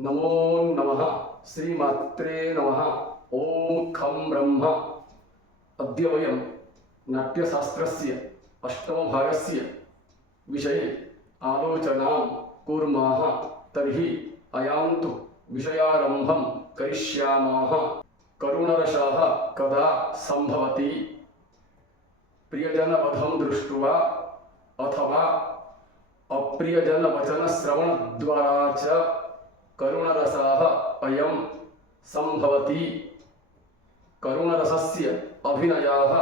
नमो नमः श्रीमात्रे नमः। ओम खं ब्रह्म। अद्य वयं नाट्यशास्त्रस्य अष्टमभागस्य विषये आलोचनां कुर्मः। तर्हि अयान्तु विषयारम्भं करिष्यामः। करुणरसः कदा सम्भवति? प्रियजनवधं दृष्ट्वा अथवा अप्रियजनवचनश्रवणद्वारा च करुणरसः अयं सम्भवति। करुणरसस्य अभिनयः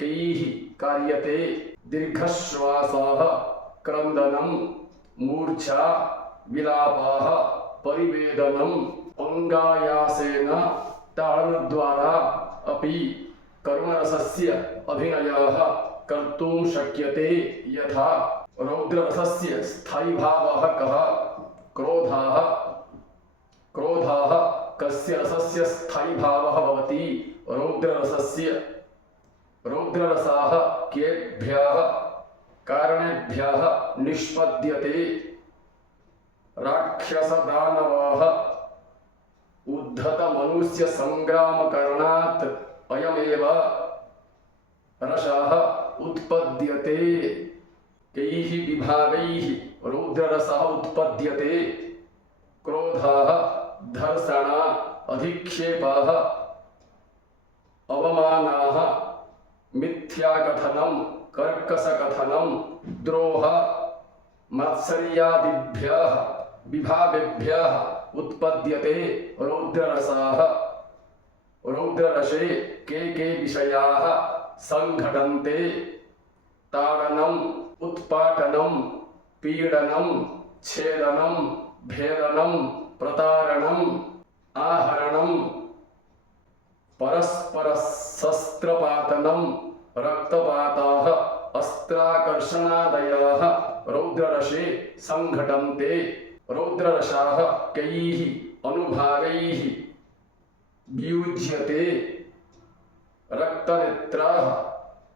कैः कार्यते? दीर्घश्वासः, क्रन्दनं, मूर्छा, विलापः, परिवेदनम्, अङ्गायासेन ताडनद्वारा अपि करुणरसस्य अभिनयः कर्तुं शक्यते। यथा रौद्ररसस्य स्थायीभावः कः? क्रोधः कस्य रसस्य स्थायीभावः भवति? रौद्ररसः केभ्यः कारणेभ्यः निष्पद्यते? राक्षसदानवः उद्धतमनुष्यसङ्ग्रामकारणात् अयमेव रसः उत्पद्यते। कैः विभागैः रौद्ररसः उत्पद्यते? क्रोधः, धर्षण, अधिक्षेपः, अवमानः, मिथ्याकथनं, कर्कशकथनं, द्रोहः, मात्सर्यादिभ्यः विभावेभ्यः उत्पद्यते रौद्ररसः। रौद्ररसे के विषयाः संघटन्ते? ताडनम्, उत्पाटनं, पीडनं, छेदनं, भेदनं, प्रतारणम्, आहरणं, परस्परशस्त्रपातनं, रक्तपातः, अस्त्राकर्षणादयः रौद्ररसे संघटन्ते। रौद्ररसः कैः अनुभागैः वियुज्यते? रक्तनेत्रः,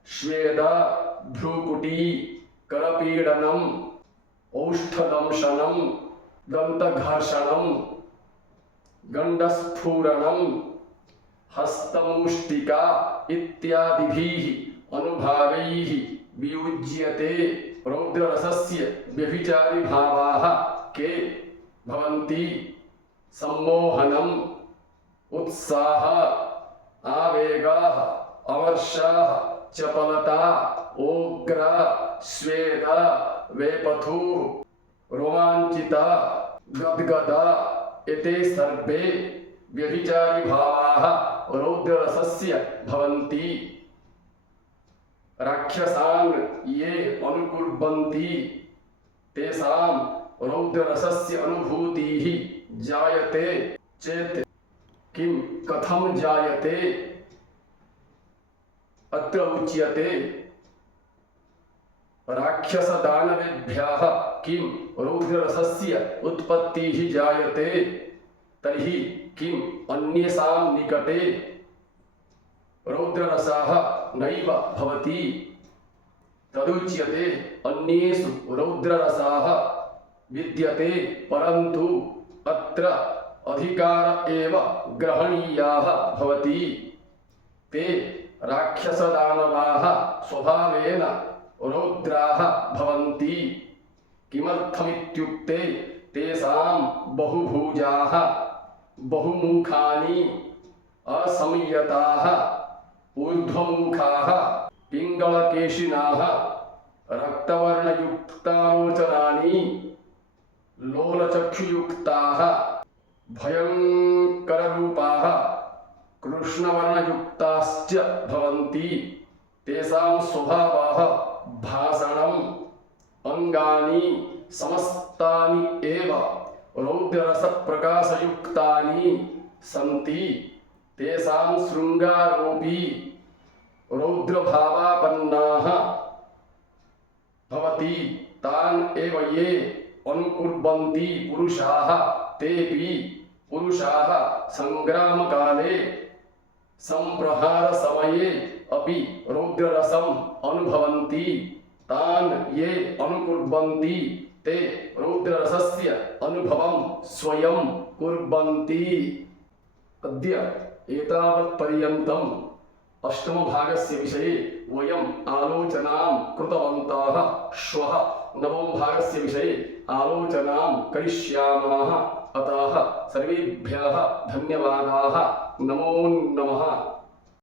स्वेदा, भ्रूकुटी, करपीडनम्, औष्ठदंशनं, दन्तघर्षणं, गण्डस्फुरणं, हस्तमुष्टिका इत्यादिभिः अनुभागैः वियुज्यते। रौद्ररसस्य व्यभिचारी भावाः के भवन्ति? सम्मोहनम्, उत्साहः, आवेगः, अमर्षः, चपलता, ओग्र, स्वेद, वेपथुः, रोमाञ्चिता, गद्गदा एते सर्वे व्यभिचारी भावाः रौद्ररसस्य भवन्ति। राक्षसान् ये अनुकुर्वन्ति तेषां रौद्ररसस्य अनुभूतिः जायते चेत् किं कथं जायते? अत्र उच्यते राक्षसदानवेभ्यः किं रौद्ररसस्य उत्पत्तिः जायते? तर्हि किम् अन्येषां निकटे रौद्ररसः नैव भवति? तदुच्यते अन्येषु रौद्ररसः विद्यते, परन्तु अत्र अधिकार एव ग्रहणीयाः भवति। ते राक्षसदानवाः स्वभावेन रौद्राः भवन्ति। किमर्थमित्युक्ते तेषां बहुभुजाः, बहुमुखानि, असंयताः, ऊर्ध्वमुखाः, पिङ्गलकेशिनाः, रक्तवर्णयुक्तालोचनानि, लोलचक्षुयुक्ताः, भयङ्कररूपाः, कृष्णवर्णयुक्ताश्च भवन्ति। तेषां स्वभावः भाषणम्, अङ्गानि समस्तानि एव रौद्ररसप्रकाशयुक्तानि सन्ति। तेषां शृङ्गारोऽपि रौद्रभावापन्नाः भवति। तान् एव ये अनुकुर्वन्ति पुरुषाः, तेऽपि पुरुषाः सङ्ग्रामकाले संप्रहारसमये अपि रौद्ररसम् अनुभवन्ति। तान् ये अनुकुर्वन्ति ते रौद्ररसस्य अनुभवं स्वयं कुर्वन्ति। अद्य एतावत्पर्यन्तम् अष्टमभागस्य विषये वयम् आलोचनां कृतवन्तः। श्वः नवमभागस्य विषये आलोचनां करिष्यामः। अतः सर्वेभ्यः धन्यवादाः। नमो नमः।